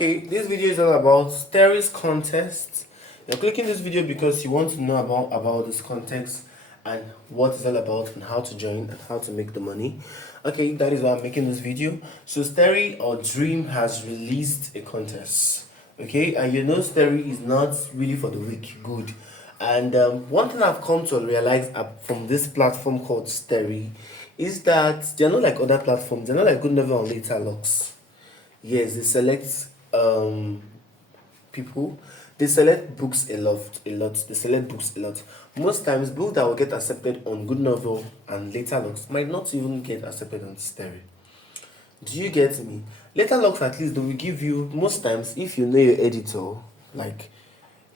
Okay, this video is all about Stary's contest. You're clicking this video because you want to know about this context and what it's all about and how to join and how to make the money. Okay, that is why I'm making this video. So STARY-DREAME has released a contest. Okay, and you know Stary is not really for the weak, good. And one thing I've come to realize from this platform called Stary is that they're not like other platforms. They're not like Good Novel and Later Locks. Yes, they select people. They select books a lot. They select books a lot. Most times, books that will get accepted on Good Novel and Later Locks might not even get accepted on Stary. Do you get me? Later Locks, at least, they will give you, most times, if you know your editor, like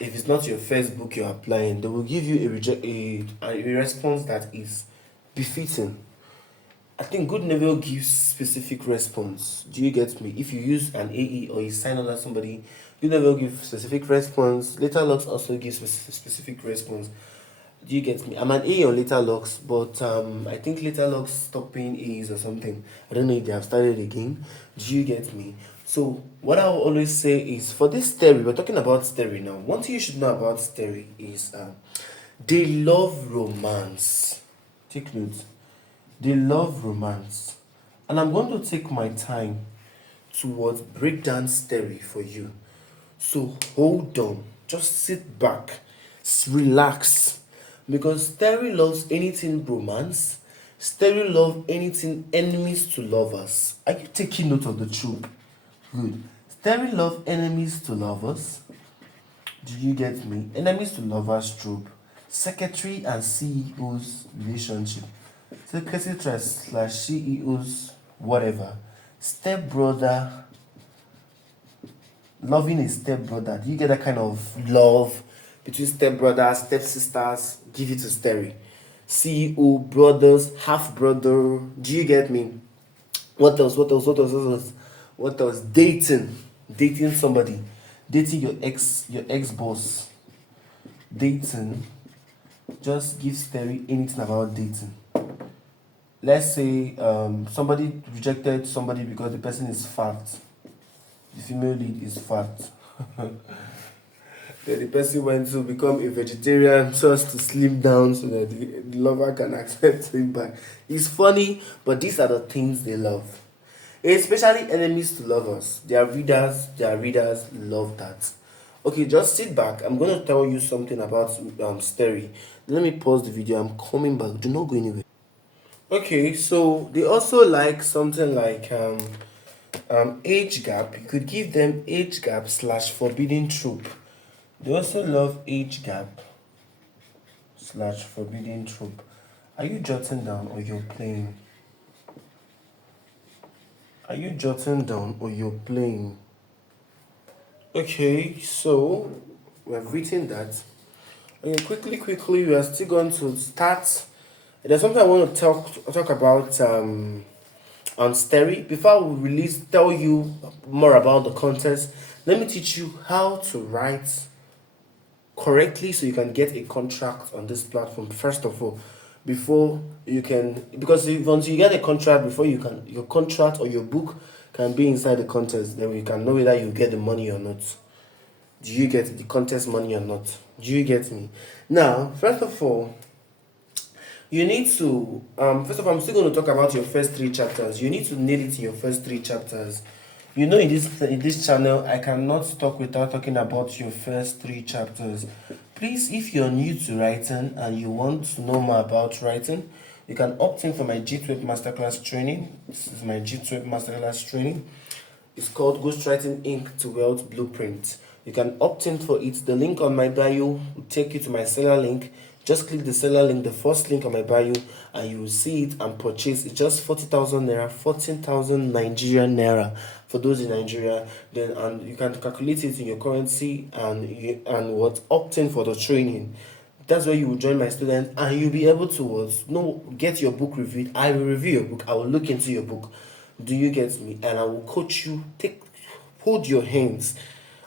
if it's not your first book you're applying, they will give you a response that is befitting. I think Good Novel gives specific response. Do you get me? If you use an AE or you sign under somebody, Good Novel gives specific response. Later Locks also gives specific response. Do you get me? I'm an AE on Later Locks, but I think Later Locks stopped paying AEs or something. I don't know if they have started again. Do you get me? So what I will always say is, for this Stary, we're talking about Stary now. One thing you should know about Stary is they love romance. Take note. They love romance. And I'm going to take my time to break down Stary for you. So hold on. Just sit back. Relax. Because Stary loves anything romance. Stary loves anything enemies to lovers. Are you taking note of the trope? Good. Stary loves enemies to lovers. Do you get me? Enemies to lovers trope. Secretary and CEO's relationship. Secretary / CEO's whatever. Stepbrother. Loving a stepbrother. Do you get that kind of love between stepbrothers, stepsisters? Give it to Stary. CEO, brothers, half brother. Do you get me? What else? What else? Dating somebody. Dating your ex boss. Dating. Just give Stary anything about dating. Let's say somebody rejected somebody because the person is fat. The female lead is fat. Then the person went to become a vegetarian just to slim down so that the lover can accept him back. It's funny, but these are the things they love. Especially enemies to lovers. Their readers love that. Okay, just sit back. I'm going to tell you something about Stary. Let me pause the video. I'm coming back. Do not go anywhere. Okay, so they also like something like age gap. You could give them age gap / forbidden trope. They also love age gap / forbidden trope. Are you jotting down or you're playing? Are you jotting down or you're playing? Okay, so we have written that. Okay, quickly, we are still going to start. There's something I want to talk about on Stary. Before I will tell you more about the contest, let me teach you how to write correctly so you can get a contract on this platform. First of all, before you can, because once you get a contract, before you can, your contract or your book can be inside the contest, then we can know whether you get the money or not. Do you get the contest money or not? Do you get me? Now, first of all, you need to first of all, I'm still going to talk about your first 3 chapters. You need to nail it in your first 3 chapters. You know, in this channel, I cannot talk without talking about your first 3 chapters. Please, if you're new to writing and you want to know more about writing, you can opt in for my G12 Masterclass training. This is my G12 Masterclass training. It's called Ghostwriting Inc. to Wealth Blueprint. You can opt in for it. The link on my bio will take you to my seller link. Just click the seller link, the first link on my bio, and you will see it and purchase. It's just 40,000 naira, 14,000 Nigerian naira for those in Nigeria. Then and you can calculate it in your currency and opt in for the training. That's where you will join my students and you'll be able to get your book reviewed. I will review your book. I will look into your book. Do you get me? And I will coach you. Hold your hands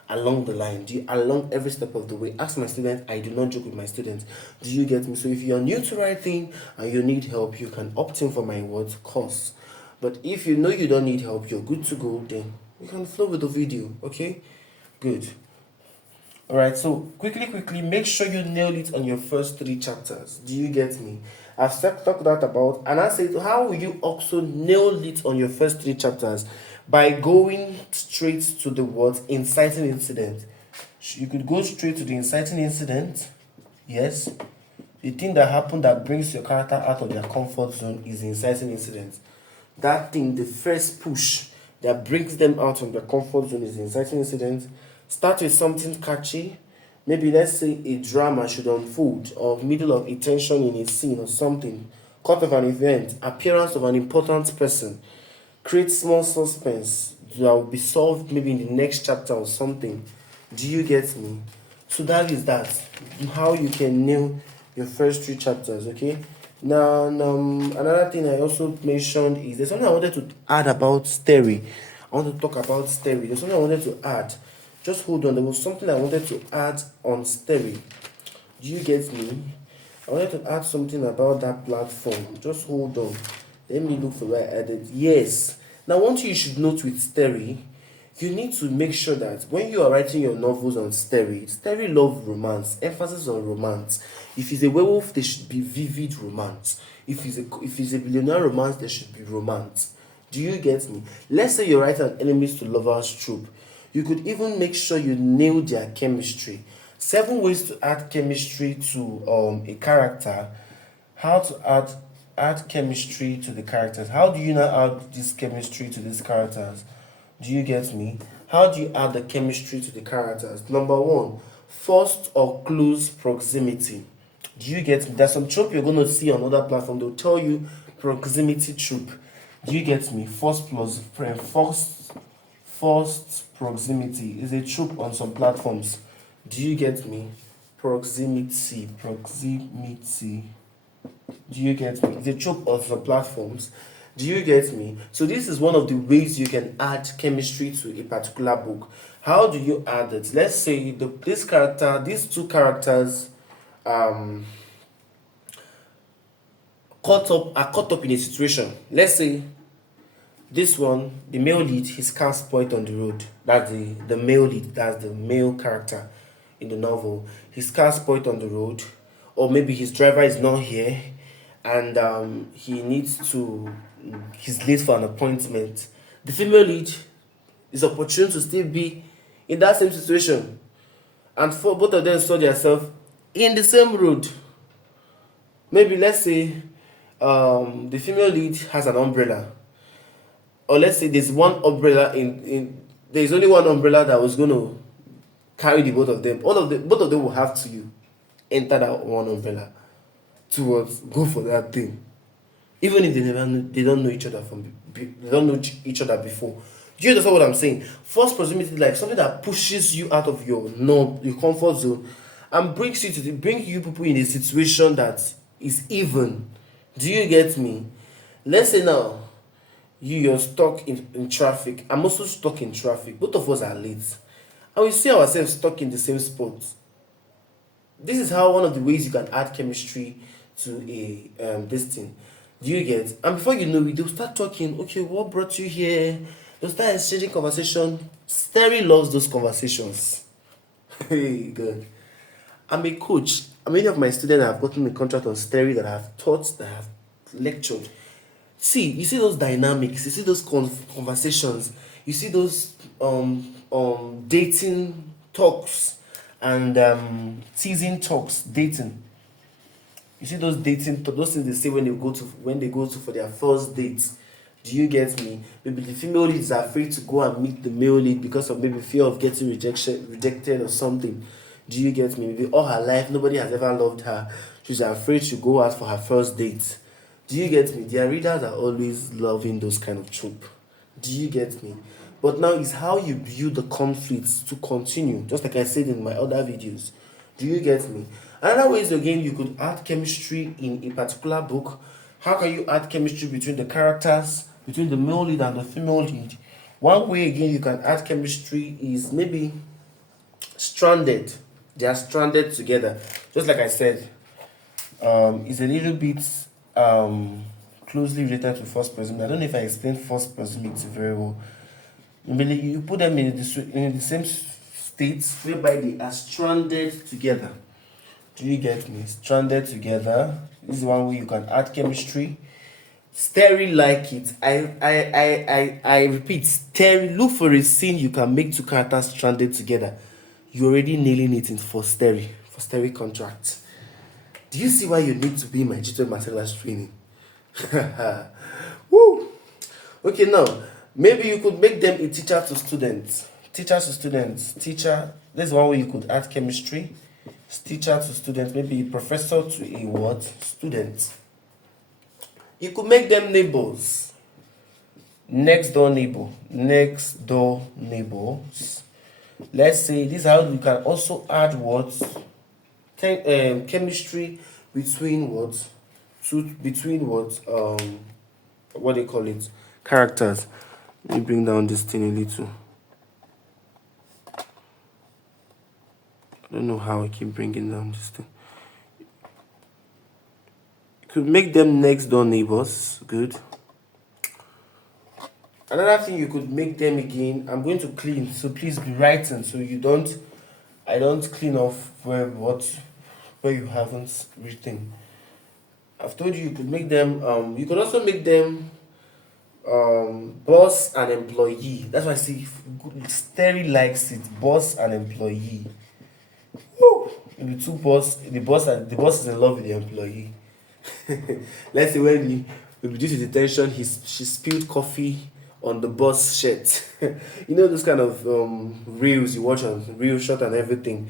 along the line, along every step of the way. Ask my students. I do not joke with my students. Do you get me? So if you're new to writing and you need help, you can opt in for my course. But if you know you don't need help, you're good to go, then We can flow with the video, okay? Good. Alright, so quickly, make sure you nail it on your first 3 chapters. Do you get me? I've talked that about, and I said, how will you also nail it on your first 3 chapters? By going straight to the word inciting incident. You could go straight to the inciting incident. Yes. The thing that happened that brings your character out of their comfort zone is the inciting incident. That thing, the first push that brings them out of their comfort zone is the inciting incident. Start with something catchy. Maybe let's say a drama should unfold, or middle of a tension in a scene or something. Cut of an event, appearance of an important person. Create small suspense that will be solved maybe in the next chapter or something. Do you get me? So that is that. How you can nail your first 3 chapters, okay? Now, another thing I also mentioned is there's something I wanted to add about Stary. I want to talk about Stary. There's something I wanted to add. Just hold on. There was something I wanted to add on Stary. Do you get me? I wanted to add something about that platform. Just hold on. Let me look for where I added. Yes. Now, one thing you should note with Stary, you need to make sure that when you are writing your novels on Stary love romance, emphasis on romance. If it's a werewolf, there should be vivid romance. If it's a billionaire romance, there should be romance. Do you get me? Let's say you're writing an enemies to lovers trope. You could even make sure you nail their chemistry. 7 ways to add chemistry to a character. How to add chemistry to the characters. How do you now add this chemistry to these characters? Do you get me? How do you add the chemistry to the characters? Number 1, forced or close proximity. Do you get me? There's some trope you're going to see on other platforms. They'll tell you proximity trope. Do you get me? Forced proximity is a trope on some platforms. Do you get me? Proximity. Do you get me? It's a trope on some platforms. Do you get me? So this is one of the ways you can add chemistry to a particular book. How do you add it? Let's say these 2 characters are caught up in a situation. Let's say this one, the male lead, his car spoiled on the road. That's the male lead, that's the male character in the novel. His car spoiled on the road, or maybe his driver is not here, and he's late for an appointment. The female lead is opportune to still be in that same situation, and for both of them saw themselves in the same road. Maybe let's say the female lead has an umbrella, or let's say there's one umbrella there's only one umbrella that was going to carry the both of them. Both of them will have to enter that one umbrella to go for that thing, even if they don't know each other before. Do you understand what I'm saying? Forced proximity, like something that pushes you out of your comfort zone, and brings you people in a situation that is even. Do you get me? Let's say now you're stuck in traffic. I'm also stuck in traffic. Both of us are late, and we see ourselves stuck in the same spot. This is how one of the ways you can add chemistry to this thing. Do you get? And before you know it, they'll start talking. Okay, what brought you here? They'll start exchanging conversation. Stary loves those conversations. Hey, good. I'm a coach. Many of my students have gotten a contract on Stary that I have taught, that I have lectured. See, you see those dynamics, you see those conversations, you see those dating talks and teasing talks, dating. You see those those things they say when they go to for their first dates. Do you get me? Maybe the female lead is afraid to go and meet the male lead because of maybe fear of getting rejected or something. Do you get me? Maybe all her life nobody has ever loved her. She's afraid to go out for her first date. Do you get me? Their readers are always loving those kind of trope. Do you get me? But now is how you build the conflicts to continue, just like I said in my other videos. Do you get me? Another way is again you could add chemistry in a particular book. How can you add chemistry between the characters, between the male lead and the female lead? One way again you can add chemistry is maybe stranded. They are stranded together. Just like I said, it's a little bit closely related to forced proximity. I don't know if I explained forced proximity very well. Maybe you put them in the same state whereby they are stranded together. Do you get me? Stranded together. This is one way you can add chemistry. Stary like it. I repeat, stary. Look for a scene you can make two characters stranded together. You're already nailing it in for stary contract. Do you see why you need to be in my digital materials training? Woo! Okay, now maybe you could make them a teacher to students. Teacher to students. Teacher. This is one way you could add chemistry. Teacher to students. Maybe professor to a what? Student. You could make them neighbors. Next door neighbor. Next door neighbors. Let's say this is how you can also add what? Chemistry between what? Between what they call it? Characters. Let me bring down this thing a little. I don't know how I keep bringing down this thing. You could make them next door neighbors. Good. Another thing you could make them again. I'm going to clean, so please be writing so I don't clean off where you haven't written. I've told you could make them. You could also make them boss and employee. That's why I see Stary likes it. Boss and employee. Woo! The two boss, the boss is in love with the employee. Let's say when he reduces the tension, she spilled coffee on the boss shirt. You know those kind of reels you watch on Reelshort and everything.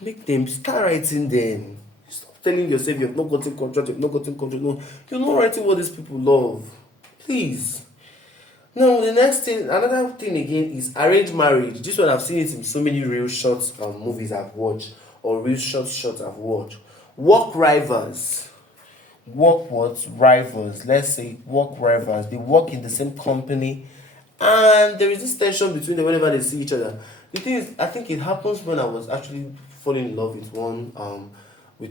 Make them start writing then. Stop telling yourself you've not gotten contract, you've not gotten contract. No, you're not writing what these people love. Please. Now the next thing, another thing again is arranged marriage. This one I've seen it in so many Reelshort movies I've watched or Reelshort shots I've watched. Work rivals. Work what? Rivals. Let's say work rivals. They work in the same company and there is this tension between them whenever they see each other. The thing is, I think it happens when I was actually falling in love with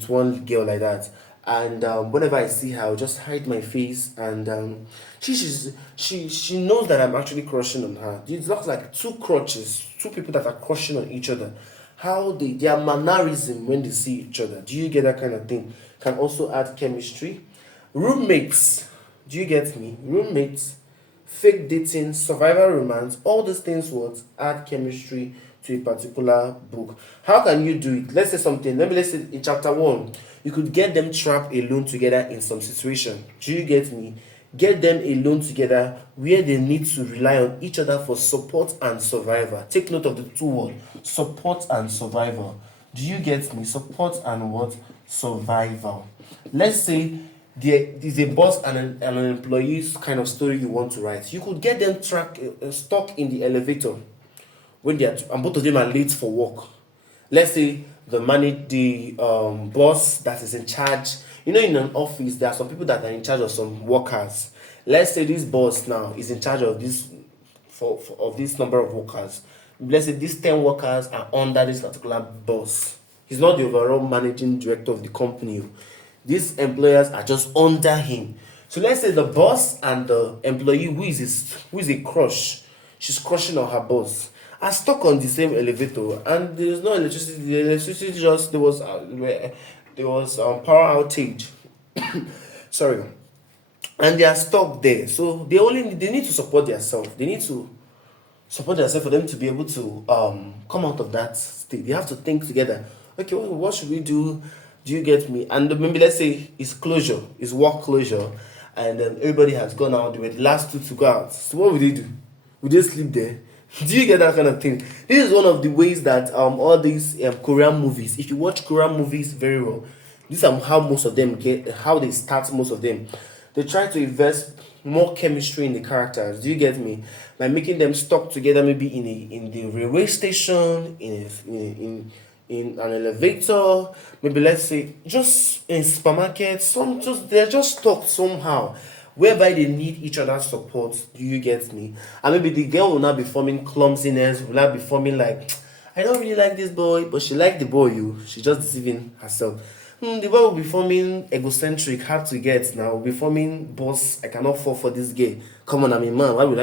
one girl like that. And whenever I see her, I'll just hide my face and she knows that I'm actually crushing on her. It looks like two crutches, two people that are crushing on each other. How their mannerism when they see each other. Do you get that kind of thing? Can also add chemistry. Roommates. Do you get me? Roommates, fake dating, survival romance, all these things would add chemistry to a particular book. How can you do it? Let's say something. Let's say in chapter 1, you could get them trapped alone together in some situation. Do you get me? Get them alone together where they need to rely on each other for support and survival. Take note of the two words, support and survival. Do you get me? Support and what? Survival. Let's say there is a boss and an employee's kind of story you want to write. You could get them stuck in the elevator when they are and both of them are late for work. Let's say the boss that is in charge. You know, in an office, there are some people that are in charge of some workers. Let's say this boss now is in charge of this of this number of workers. Let's say these 10 workers are under this particular boss. He's not the overall managing director of the company. These employers are just under him. So let's say the boss and the employee who is a crush, she's crushing on her boss, are stuck on the same elevator and there's no electricity. The electricity just there was power outage. Sorry, and they are stuck there. So they need to support themselves. They need to support themselves for them to be able to come out of that state. They have to think together. Okay, what should we do? Do you get me? And maybe let's say it's closure, it's work closure, and everybody has gone out. They were the last two to go out. So what would they do? Would they sleep there? Do you get that kind of thing? This is one of the ways that all these Korean movies, if you watch Korean movies very well, these are how most of them how they start most of them. They try to invest more chemistry in the characters. Do you get me? By making them stuck together, maybe in the railway station, in an elevator, maybe let's say just in supermarket. They're just stuck somehow, whereby they need each other's support. Do you get me? And maybe the girl will not be forming clumsiness, will not be forming like, I don't really like this boy, but she liked the boy. She's just deceiving herself. The boy will be forming egocentric, hard to get now. Will be forming boss. I cannot fall for this girl. Come on, I'm a man. Why would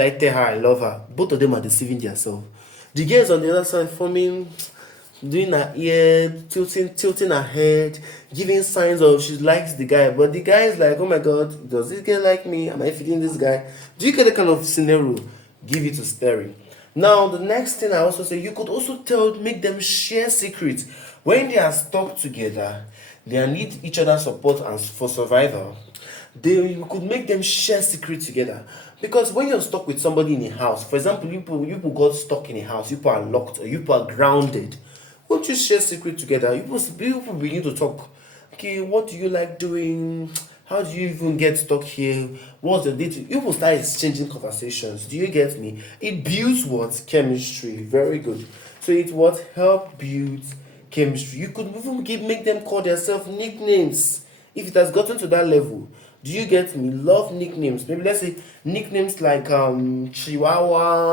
I tell her I love her? Both of them are deceiving themselves. The girls on the other side forming, doing her ear, tilting her head, giving signs of she likes the guy. But the guy is like, oh my god, does this girl like me? Am I feeling this guy? Do you get the kind of scenario? Give it to Stary. Now, the next thing I also say, you could also make them share secrets. When they are stuck together, they need each other's support and for survival. You could make them share secrets together. Because when you're stuck with somebody in a house, for example, you people got stuck in a house, you people are locked or you people are grounded. Won't you share secrets together? You people begin to talk. Okay, what do you like doing? How do you even get stuck here? What's the date? You will start exchanging conversations. Do you get me? It builds what? Chemistry. Very good. So it what? Help build chemistry. You could even make them call themselves nicknames if it has gotten to that level. Do you get me? Love nicknames. Maybe let's say nicknames like Chihuahua,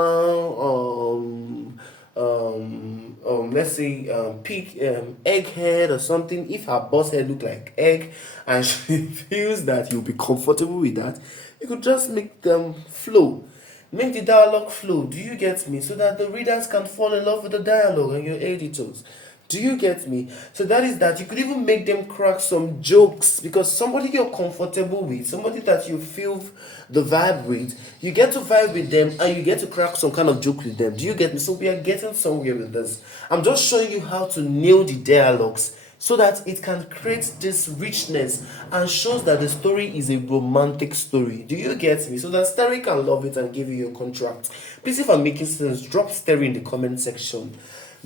let's say pig, egghead or something. If her boss head look like egg and she feels that you'll be comfortable with that, you could just make them flow, make the dialogue flow. Do you get me? So that the readers can fall in love with the dialogue and your editors. Do you get me? So that is that. You could even make them crack some jokes because somebody you're comfortable with, somebody that you feel the vibe with, you get to vibe with them and you get to crack some kind of joke with them. Do you get me? So we are getting somewhere with this. I'm just showing you how to nail the dialogues so that it can create this richness and shows that the story is a romantic story. Do you get me? So that Stary can love it and give you your contract. Please, if I'm making sense, drop Stary in the comment section.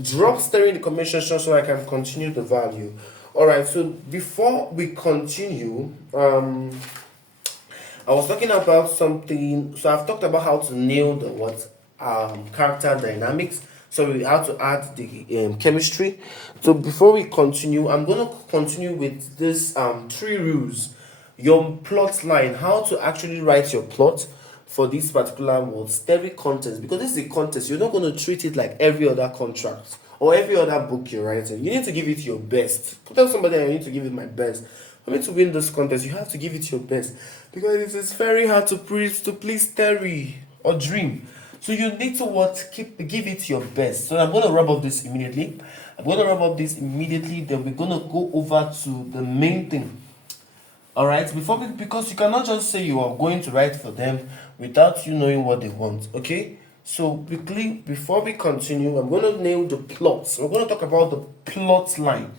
Drop Stary in the comment section so I can continue the value. Alright, so before we continue, I was talking about something. So I've talked about how to nail the character dynamics. So we have to add the chemistry. So before we continue, I'm going to continue with this 3 rules. Your plot line, how to actually write your plot for this particular Stary contest, because this is a contest. You're not going to treat it like every other contract or every other book you're writing. You need to give it your best. Tell somebody I need to give it my best. For me to win this contest, you have to give it your best because it is very hard to please Stary or Dream. So you need to give it your best. So I'm going to wrap up this immediately. Then we're going to go over to the main thing. Alright, because you cannot just say you are going to write for them without you knowing what they want. Okay? So quickly, before we continue, I'm going to nail the plots. We're going to talk about the plot line.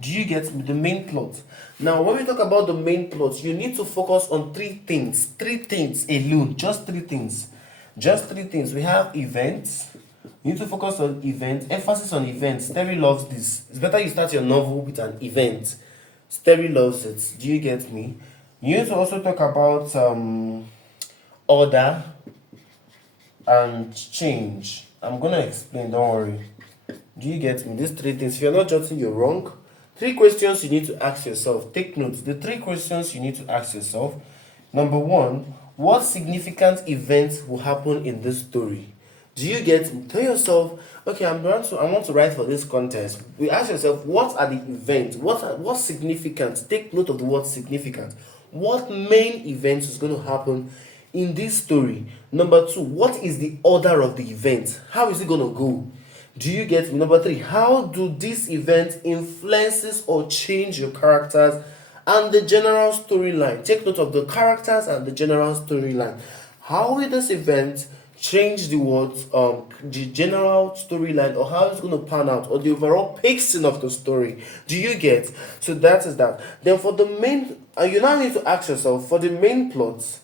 Do you get me? The main plot. Now, when we talk about the main plot, you need to focus on 3 things. 3 things alone. Just 3 things. We have events. You need to focus on events. Emphasis on events. Stary loves this. It's better you start your novel with an event. Stary loves it. Do you get me? You need to also talk about order and change. I'm gonna explain, don't worry. Do you get me? These 3 things. If you're not jotting, you're wrong. 3 questions you need to ask yourself. Take notes. The 3 questions you need to ask yourself. Number 1, what significant event will happen in this story? Do you get me? Tell yourself, okay, I want to write for this contest. We ask yourself, what are the events? What's significant? Take note of the word significant. What main event is going to happen in this story? Number 2, what is the order of the event? How is it going to go? Do you get me? Number 3, how do this event influences or change your characters and the general storyline? Take note of the characters and the general storyline. How will this event change the general storyline, or how it's going to pan out, or the overall pacing of the story? Do you get? So that is that. Then for the main, you now need to ask yourself, for the main plots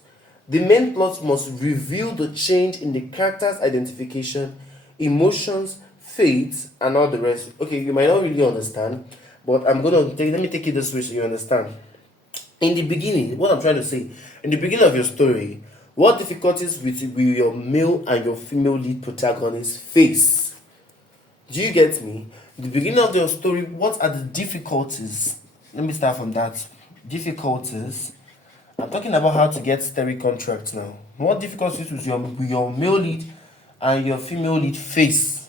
must reveal the change in the character's identification, emotions, fates, and all the rest. Okay, you might not really understand, but let me take it this way so you understand. In the beginning, what I'm trying to say, in the beginning of your story, what difficulties will your male and your female lead protagonists face? Do you get me? In the beginning of your story, what are the difficulties? Let me start from that. Difficulties. I'm talking about how to get Stary contracts now. What difficulties will your male lead and your female lead face?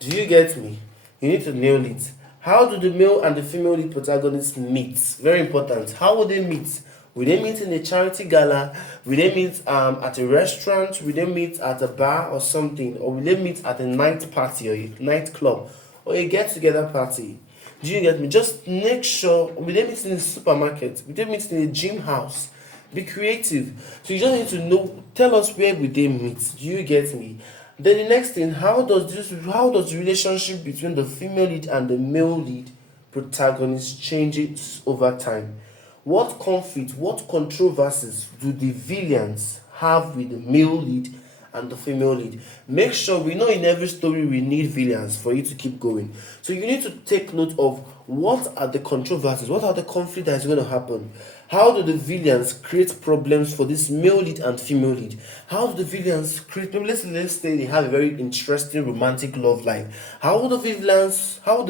Do you get me? You need to nail it. How do the male and the female lead protagonists meet? Very important. How will they meet? Will they meet in a charity gala? Will they meet at a restaurant? Will they meet at a bar or something? Or will they meet at a night party or a nightclub or a get-together party? Do you get me? Just make sure. Will they meet in a supermarket? Will they meet in a gym house? Be creative. So you just need to know. Tell us where will they meet. Do you get me? Then the next thing, how does the relationship between the female lead and the male lead protagonist change it over time? What conflict, what controversies do the villains have with the male lead and the female lead? Make sure, we know in every story we need villains for you to keep going. So you need to take note of what are the controversies, what are the conflicts that is going to happen. How do the villains create problems for this male lead and female lead? How do the villains create, let's say they have a very interesting romantic love life. How do the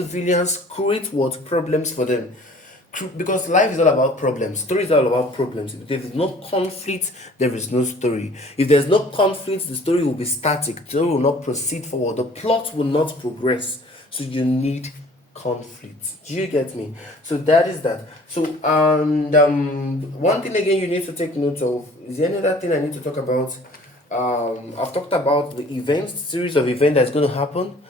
villains create what problems for them? Because life is all about problems. Story is all about problems. If there is no conflict, there is no story. If there's no conflict, the story will be static. The story will not proceed forward. The plot will not progress. So you need conflict. Do you get me? So that is that. So one thing again you need to take note of, is there any other thing I need to talk about? I've talked about the events, series of events that's going to happen.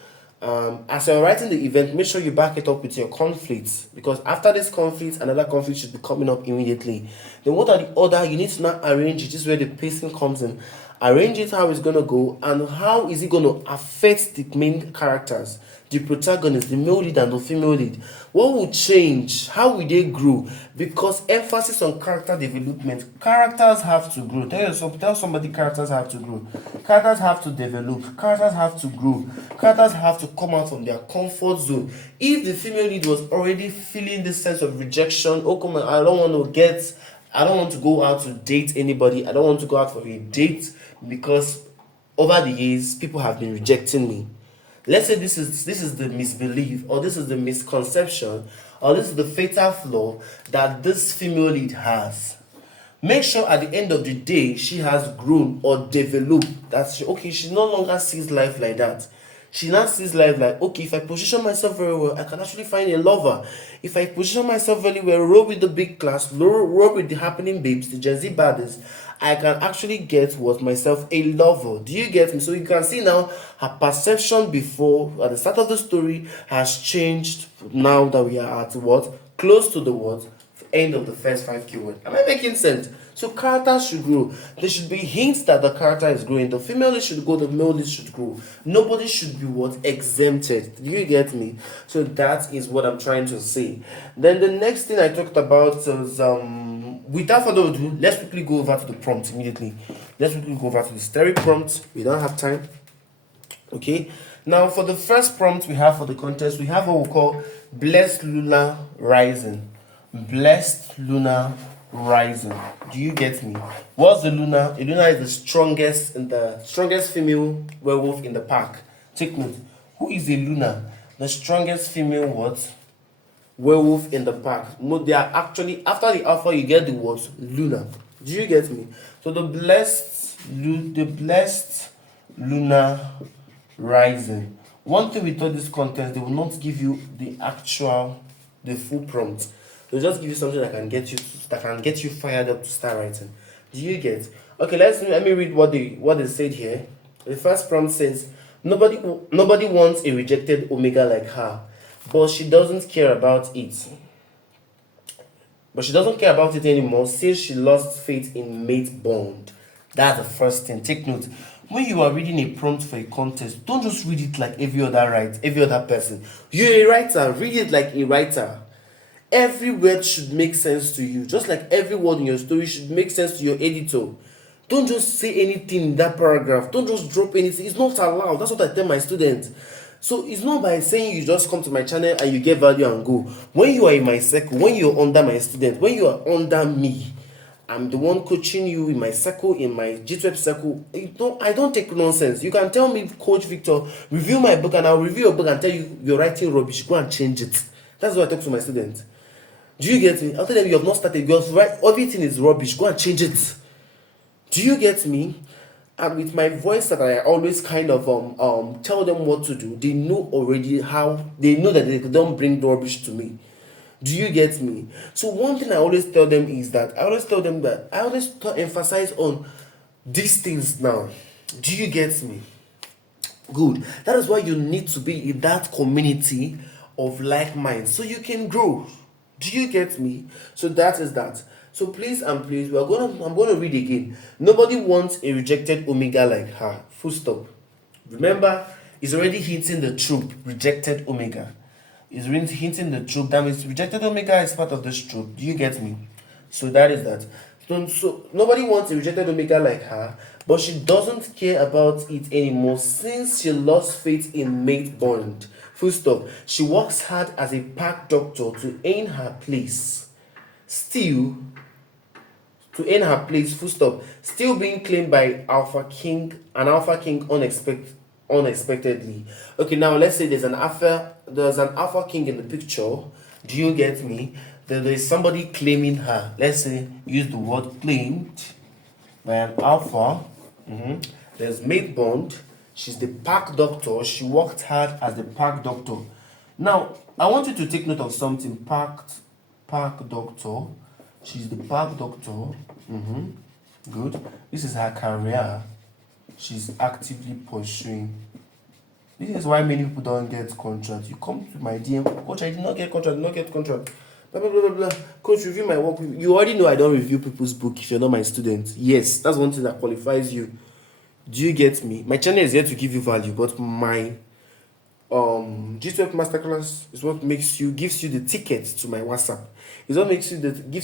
As you're writing the event, make sure you back it up with your conflicts, because after this conflict, another conflict should be coming up immediately. Then what are the order? You need to now arrange it. This is where the pacing comes in. Arrange it how it's going to go, and how is it going to affect the main characters, the protagonist, the male lead and the female lead. What will change? How will they grow? Because emphasis on character development. Characters have to grow. Tell somebody characters have to grow. Characters have to develop. Characters have to grow. Characters have to come out from their comfort zone. If the female lead was already feeling this sense of rejection, oh come on, I don't want to go out to date anybody. I don't want to go out for a date because over the years people have been rejecting me. Let's say this is the misbelief, or this is the misconception, or this is the fatal flaw that this female lead has. Make sure at the end of the day she has grown or developed. She no longer sees life like that. She now sees life like, okay, if I position myself very well, I can actually find a lover. If I position myself very well, roll with the big class, roll with the happening babes, the Gen Z baddies, I can actually get myself a lover. Do you get me? So you can see now her perception before at the start of the story has changed now that we are at close to the end of the first 5 keywords. Am I making sense? So characters should grow. There should be hints that the character is growing. The female lead should grow, the male lead should grow. Nobody should be exempted. Do you get me? So that is what I'm trying to say. Then the next thing I talked about is without further ado, let's quickly go over to the prompt immediately. Let's quickly go over to the story prompt. We don't have time. Okay. Now for the first prompt we have for the contest, we have what we call Blessed Lunar Rising. Blessed Lunar Rising. Do you get me? What's the Luna? A Luna is the strongest female werewolf in the pack. Take note. Who is a Luna? The strongest female werewolf in the pack. They are actually, after the alpha you get the word Luna. Do you get me? So the blessed Lunar Rising. One thing with all this content, they will not give you the full prompt. They'll just give you something that can get you fired up to start writing. Do you get? Okay, let me read what they said here. The first prompt says, nobody wants a rejected Omega like her, but she doesn't care about it. But she doesn't care about it anymore since she lost faith in mate bond. That's the first thing. Take note. When you are reading a prompt for a contest, don't just read it like every other person. You're a writer. Read it like a writer. Every word should make sense to you, just like every word in your story should make sense to your editor. Don't just say anything in that paragraph. Don't just drop anything. It's not allowed. That's what I tell my students. So it's not by saying you just come to my channel and you get value and go. When you are in my circle, when you're under my student, when you are under me, I'm the one coaching you in my circle, in my G12 circle. I don't take nonsense. You can tell me, Coach Victor, review my book, and I'll review your book and tell you you're writing rubbish. Go and change it. That's what I talk to my students. Do you get me? I'll tell them you have not started. Everything is rubbish. Go and change it. Do you get me? and with my voice that I always kind of tell them what to do, they know already how, they know that they don't bring rubbish to me. Do you get me? So one thing I always tell them is that I always emphasize on these things now. Do you get me? Good. That is why you need to be in that community of like minds so you can grow. Do you get me? So that is that. So please and please, I'm gonna read again. Nobody wants a rejected omega like her. Full stop. Remember, it's already hinting the trope, rejected omega. It's really hinting the trope. That means rejected omega is part of this trope. Do you get me? So that is that. So nobody wants a rejected omega like her, but she doesn't care about it anymore since she lost faith in mate bond. Full stop. She works hard as a park doctor to earn her place. Still, full stop. Still being claimed by an alpha king unexpectedly. Okay, now let's say there's an alpha king in the picture. Do you get me? There's somebody claiming her. Let's say use the word claimed by an alpha. There's mate bond. She's the park doctor. She worked hard as the park doctor. Now I want you to take note of something. Park doctor. She's the park doctor. Good. This is her career. She's actively pursuing. This is why many people don't get contract. You come to my DM, coach, I did not get contract. Blah, blah, blah, blah, blah. Coach, review my work. You already know I don't review people's book if you're not my student. Yes, that's one thing that qualifies you. Do you get me? My channel is here to give you value, but my G12 masterclass is what gives you the tickets to my WhatsApp. It's what gives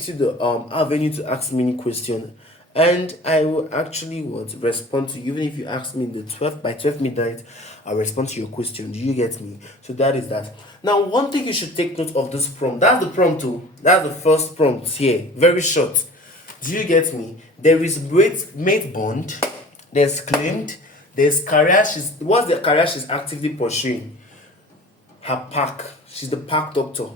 you the avenue to ask many questions. And I will actually respond to you. Even if you ask me by 12 midnight, I'll respond to your question. Do you get me? So that is that. Now, one thing you should take note of this prompt. That's the prompt too. That's the first prompt here. Very short. Do you get me? There is mate bond. There's claimed. There's career. What's the career she's actively pursuing? Her park. She's the park doctor.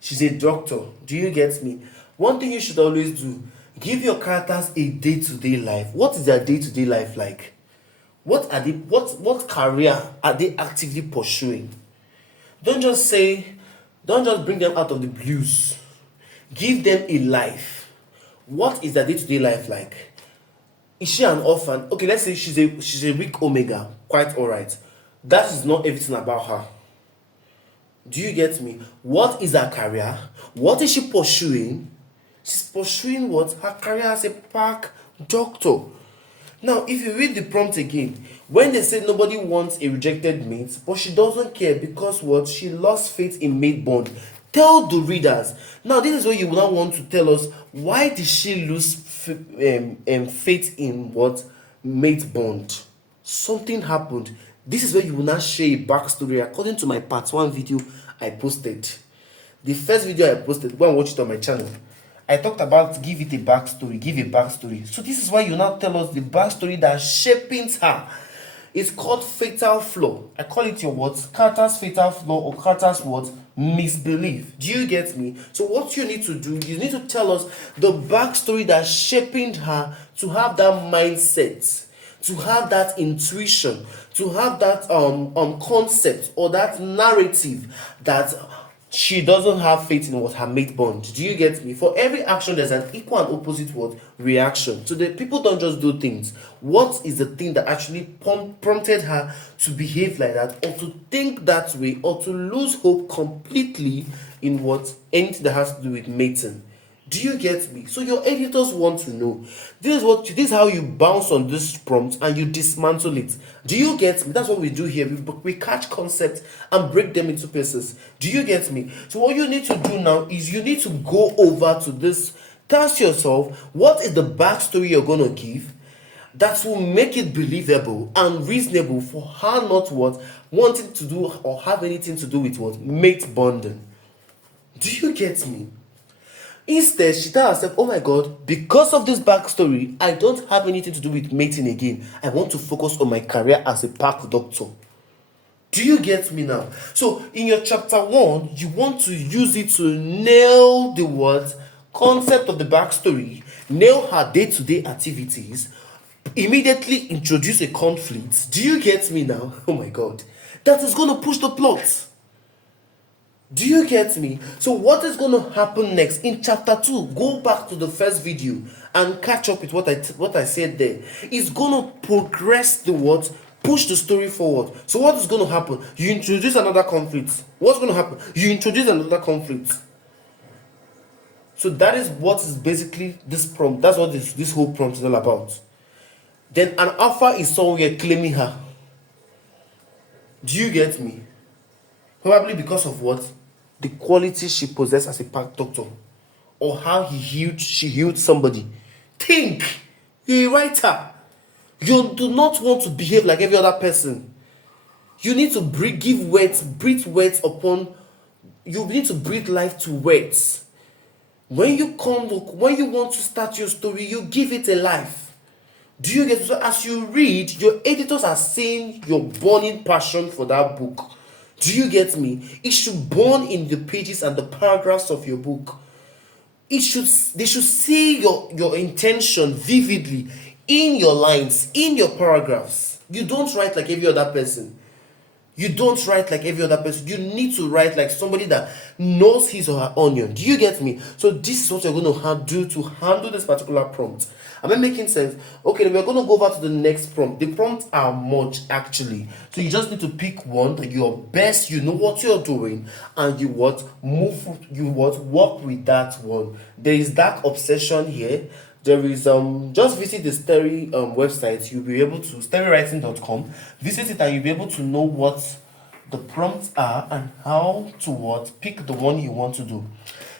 She's a doctor. Do you get me? One thing you should always do. Give your characters a day-to-day life. What is their day-to-day life like? What career are they actively pursuing? Don't just bring them out of the blues. Give them a life. What is their day-to-day life like? Is she an orphan? Okay, let's say she's a weak omega. Quite alright. That is not everything about her. Do you get me? What is her career? What is she pursuing? She's pursuing what? Her career as a park doctor. Now, if you read the prompt again, when they say nobody wants a rejected mate, but she doesn't care because what? She lost faith in mate bond. Tell the readers. Now, this is what you will not want to tell us. Why did she lose faith in what? Mate bond. Something happened. This is where you will not share a backstory according to my part 1 video I posted. The first video I posted, go and watch it on my channel. I talked about give a backstory. So this is why you now tell us the backstory that shapes her. It's called fatal flaw. I call it your what? Character's fatal flaw or character's what? Misbelief. Do you get me? So what you need to do, you need to tell us the backstory that shaping her to have that mindset, to have that intuition, to have that concept or that narrative that she doesn't have faith in what her mate bond. Do you get me? For every action, there's an equal and opposite what? Reaction. So the people don't just do things. What is the thing that actually prompted her to behave like that, or to think that way, or to lose hope completely in what? Anything that has to do with mating. Do you get me? So your editors want to know. This is how you bounce on this prompt and you dismantle it. Do you get me? That's what we do here. We catch concepts and break them into pieces. Do you get me? So what you need to do now is you need to go over to this. Tell yourself what is the backstory you're going to give that will make it believable and reasonable for her not what? Wanting to do or have anything to do with what? Mate bonding. Do you get me? Instead, she tells herself, oh my God, because of this backstory, I don't have anything to do with mating again. I want to focus on my career as a park doctor. Do you get me now? So, in your chapter 1, you want to use it to nail the concept of the backstory, nail her day-to-day activities, immediately introduce a conflict. Do you get me now? Oh my god. That is going to push the plot. Do you get me? So what is going to happen next in chapter 2? Go back to the first video and catch up with what I said there. It's going to progress the what? Push the story forward. So what is going to happen? You introduce another conflict. What's going to happen? You introduce another conflict. So that is what is basically this prompt. That's what this whole prompt is all about. Then an alpha is somewhere claiming her. Do you get me? Probably because of what? The quality she possessed as a pack doctor, or how she healed somebody. Think, you're a writer. You do not want to behave like every other person. You need to breathe words upon. You need to breathe life to words. When you want to start your story, you give it a life. Do you get it? So as you read, your editors are seeing your burning passion for that book. Do you get me? It should burn in the pages and the paragraphs of your book. They should see your intention vividly in your lines, in your paragraphs. You don't write like every other person. You don't write like every other person. You need to write like somebody that knows his or her onion. Do you get me? So this is what you're going to do to handle this particular prompt. Am I making sense? Okay, then we're going to go over to the next prompt. The prompts are much actually. So you just need to pick one that your best, you know what you're doing, and you work with that one. There is dark obsession here. There is just visit the Stary website. You'll be able to starywriting.com. Visit it and you'll be able to know what the prompts are and how to pick the one you want to do.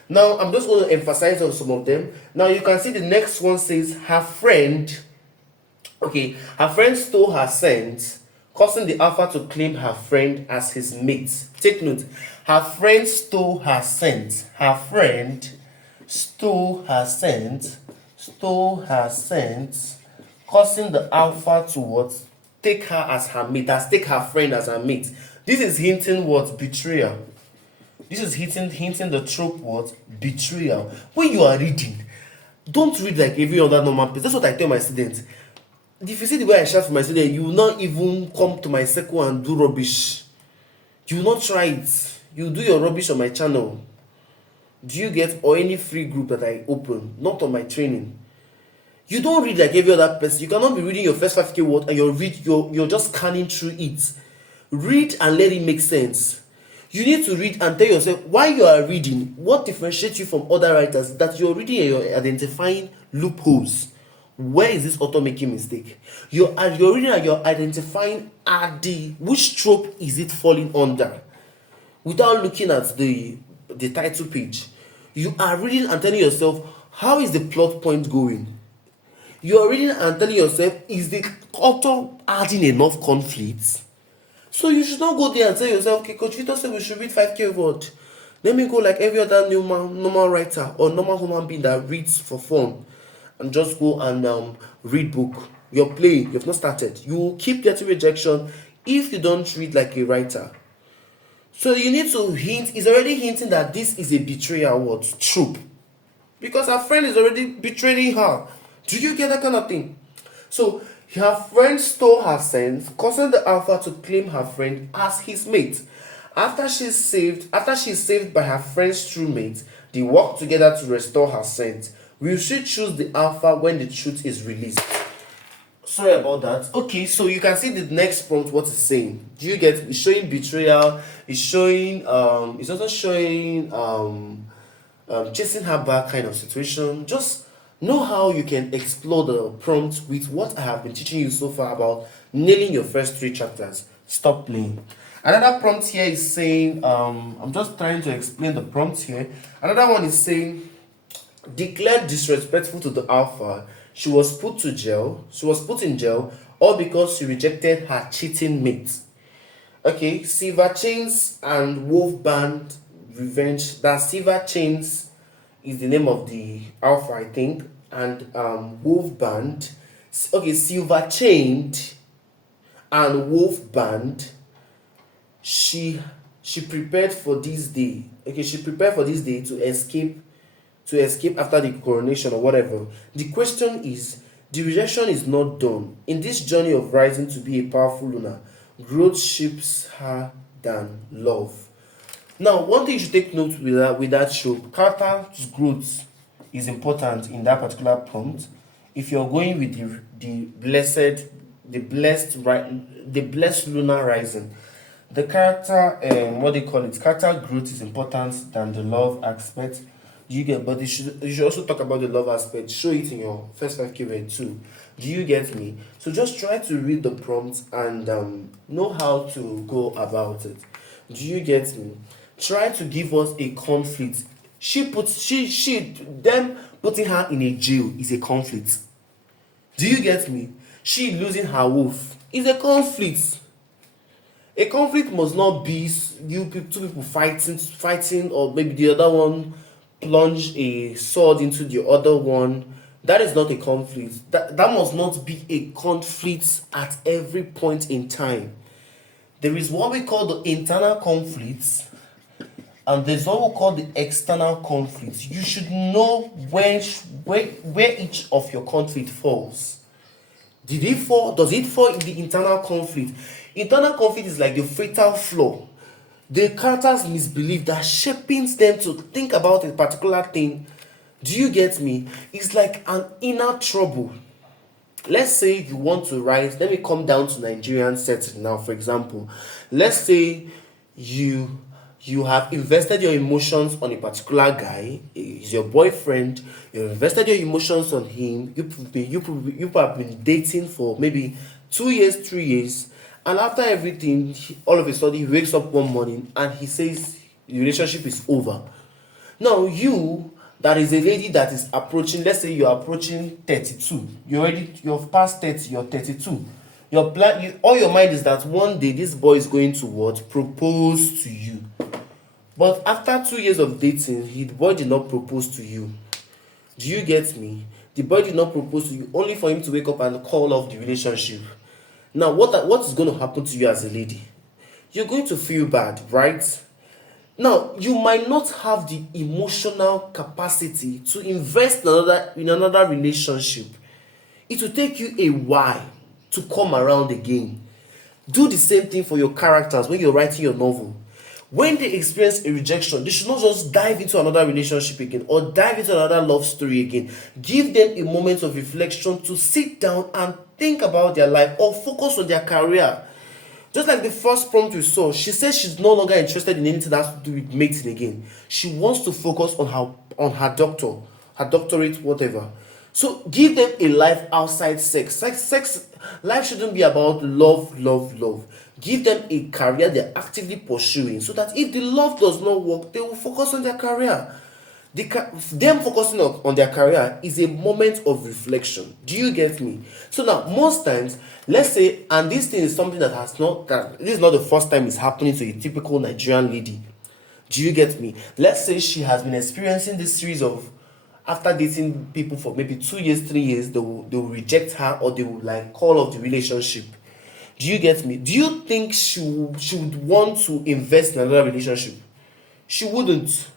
Now I'm just going to emphasize on some of them. Now you can see the next one says her friend stole her scent, causing the alpha to claim her friend as his mate. Take note. Her friend stole her scent. Her friend stole her scent, causing the alpha to take her as her mate. Take her friend as her mate. This is hinting what? Betrayal. This is hinting the trope betrayal. When you are reading, don't read like every other normal person. That's what I tell my students. If you see the way I shout for my students, you will not even come to my circle and do rubbish. You will not try it. You do your rubbish on my channel. Do you get? Or any free group that I open, not on my training. You don't read like every other person. You cannot be reading your first 5k word and you're just scanning through it. Read and let it make sense. You need to read and tell yourself why you are reading. What differentiates you from other writers? That you're reading and you're identifying loopholes. Where is this author making mistake? You're reading and you're identifying which trope is it falling under, without looking at the title page. You are reading and telling yourself, how is the plot point going? You are reading and telling yourself, is the author adding enough conflicts? So you should not go there and tell yourself, okay, Coach Vito said we should read 5k word. Let me go like every other normal writer or normal human being that reads for fun and just go and read book. You're playing, you've not started. You will keep getting rejection if you don't read like a writer. So you need to hint, is already hinting that this is a betrayal trope. Because her friend is already betraying her. Do you get that kind of thing? So her friend stole her scent, causing the alpha to claim her friend as his mate. After she's saved by her friend's true mate, they work together to restore her scent. Will she choose the alpha when the truth is released? Sorry about that. Okay, so you can see the next prompt what it's saying. Do you get? It's showing betrayal. It's showing it's also showing chasing her back kind of situation. Just know how you can explore the prompt with what I have been teaching you so far about nailing your first 3 chapters. Stop playing. Another prompt here is saying, I'm just trying to explain the prompt here. Another one is saying, declared disrespectful to the alpha, she was put in jail, all because she rejected her cheating mate. Okay, Silver Chains and Wolf Band Revenge. That Silver Chains is the name of the alpha, I think, and Wolf Band. Okay, Silver Chained and Wolf Band. She prepared for this day. Okay, she prepared for this day to escape after the coronation or whatever. The question is, The rejection is not done. In this journey of rising to be a powerful Luna, growth shapes her than love. Now, one thing you should take note with that show, character's growth is important in that particular prompt. If you're going with the blessed, the blessed lunar rising, the character, what they call it, character growth is important than the love aspect. You get, but you should also talk about the love aspect. Show it in your first 5K too. Do you get me? So just try to read the prompts and know how to go about it. Do you get me? Try to give us a conflict. Them putting her in a jail is a conflict. Do you get me? She losing her wolf is a conflict. A conflict must not be two people fighting, or maybe the other one plunge a sword into the other one. That is not a conflict. That must not be a conflict at every point in time. There is what we call the internal conflicts, and there's what we call the external conflicts. You should know where each of your conflict falls. Does it fall in the internal conflict? Internal conflict is like the fatal flaw, the character's misbelief that shapes them to think about a particular thing. Do you get me? It's like an inner trouble. Let's say you want to rise. Let me come down to Nigerian setting now, for example. Let's say you have invested your emotions on a particular guy. He's your boyfriend. You've invested your emotions on him. You have been dating for maybe 2 years, 3 years, and after everything, all of a sudden he wakes up one morning and he says the relationship is over. Now you, that is a lady that is approaching, let's say you're approaching 32. You're past 30, you're 32. All your mind is that one day this boy is going to what? Propose to you. But after 2 years of dating, the boy did not propose to you. Do you get me? The boy did not propose to you, only for him to wake up and call off the relationship. Now, what is going to happen to you as a lady? You're going to feel bad, right? Now, you might not have the emotional capacity to invest in another relationship. It will take you a while to come around again. Do the same thing for your characters when you're writing your novel. When they experience a rejection, they should not just dive into another relationship again or dive into another love story again. Give them a moment of reflection to sit down and think about their life or focus on their career. Just like the first prompt we saw, she says she's no longer interested in anything that has to do with mating again. She wants to focus on her doctorate, whatever. So give them a life outside sex. Life shouldn't be about love, love, love. Give them a career they're actively pursuing, so that if the love does not work, they will focus on their career. Them focusing on their career is a moment of reflection. Do you get me? So now, most times, let's say, and this thing is something this is not the first time it's happening to a typical Nigerian lady. Do you get me? Let's say she has been experiencing this series of, after dating people for maybe 2 years, 3 years, they will reject her, or they will like call off the relationship. Do you get me? Do you think she would want to invest in another relationship? She wouldn't.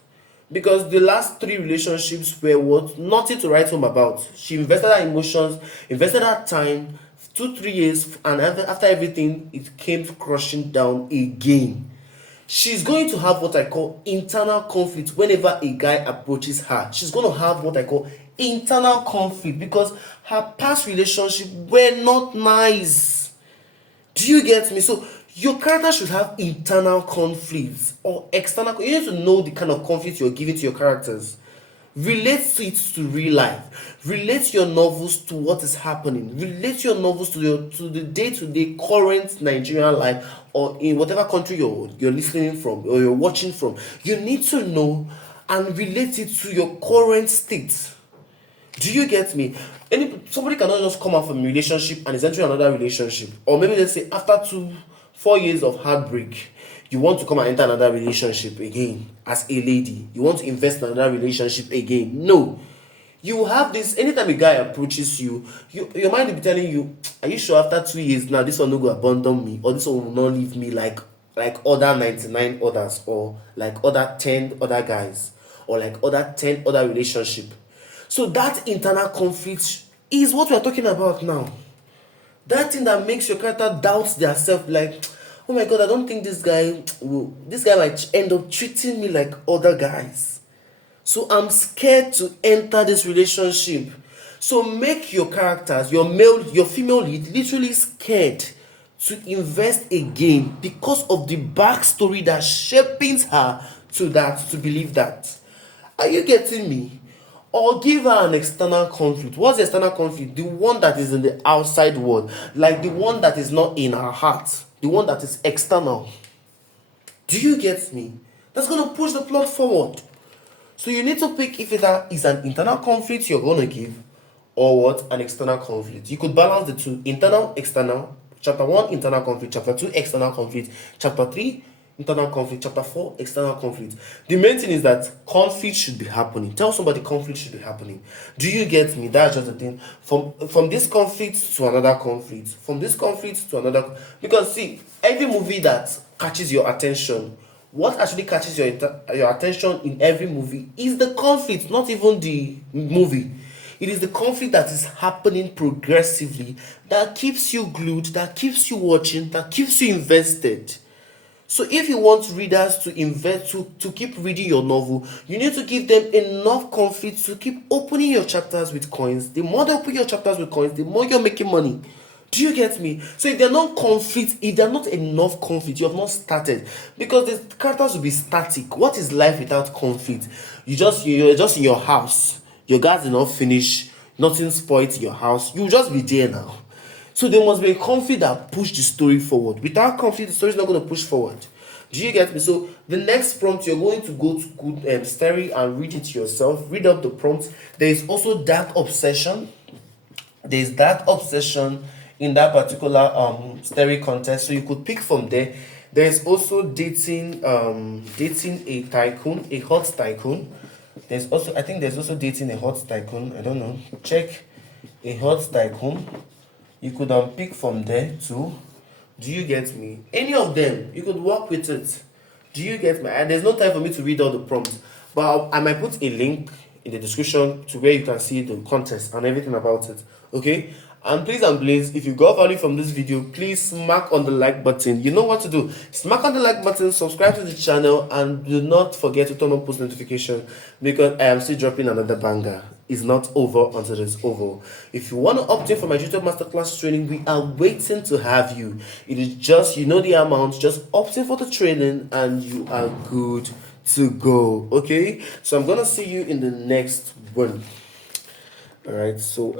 Because the last 3 relationships were what? Nothing to write home about. She invested her emotions, invested her time, 2-3 years, and after everything, it came crushing down again. She's going to have what I call internal conflict whenever a guy approaches her. She's going to have what I call internal conflict because her past relationships were not nice. Do you get me? So your character should have internal conflicts or external. You need to know the kind of conflict you're giving to your characters. Relate it to real life. Relate your novels to what is happening. Relate your novels to the day-to-day current Nigerian life, or in whatever country you're listening from or you're watching from. You need to know and relate it to your current state. Do you get me? Somebody cannot just come out from a relationship and is entering another relationship, or maybe let's say after 4 years of heartbreak, you want to come and enter another relationship again as a lady. You want to invest in another relationship again. No. You have this, anytime a guy approaches you, your mind will be telling you, are you sure after 2 years now this one no go abandon me, or this one will not leave me like other 99 others, or like other 10 other guys, or like other 10 other relationship. So that internal conflict is what we are talking about now. That thing that makes your character doubt their self, like, oh my god, I don't think this guy might end up treating me like other guys. So I'm scared to enter this relationship. So make your characters, your female lead, literally scared to invest again because of the backstory that shapes her to believe that. Are you getting me? Or give her an external conflict. What's the external conflict? The one that is in the outside world, like the one that is not in her heart, the one that is external. Do you get me? That's going to push the plot forward. So you need to pick if it is an internal conflict you're going to give, or what, an external conflict. You could balance the two: internal, external. Chapter 1, internal conflict. Chapter 2, external conflict. Chapter 3, internal conflict. Chapter 4, external conflict. The main thing is that conflict should be happening. Tell somebody conflict should be happening. Do you get me? That's just the thing. From this conflict to another conflict. From this conflict to another. Because see, every movie that catches your attention, what actually catches your attention in every movie is the conflict, not even the movie. It is the conflict that is happening progressively that keeps you glued, that keeps you watching, that keeps you invested. So if you want readers to invest, to keep reading your novel, you need to give them enough conflict to keep opening your chapters with coins. The more they open your chapters with coins, the more you're making money. Do you get me? So if they're not conflict, if they're not enough conflict, you have not started. Because the characters will be static. What is life without conflict? You're just in your house. Your gas did not finish, nothing spoiled in your house. You'll just be there now. So there must be a conflict that push the story forward. Without conflict, the story is not going to push forward. Do you get me? So the next prompt, you're going to go to good Stary and read it yourself. Read up the prompt. There is also dark obsession. There is dark obsession in that particular Stary contest. So you could pick from there. There is also dating a tycoon, a hot tycoon. There's also dating a hot tycoon. I don't know. Check a hot tycoon. You could pick from there too. Do you get me? Any of them, you could work with it. Do you get me? And there's no time for me to read all the prompts, but I might put a link in the description to where you can see the contest and everything about it. Okay? And please, if you got value from this video, please smack on the like button. You know what to do. Smack on the like button, subscribe to the channel, and do not forget to turn on post notification, because I am still dropping another banger. It's not over until it's over. If you want to opt in for my YouTube Masterclass training, we are waiting to have you. It is just, you know the amount, just opt in for the training and you are good to go. Okay? So I'm going to see you in the next one. Alright, so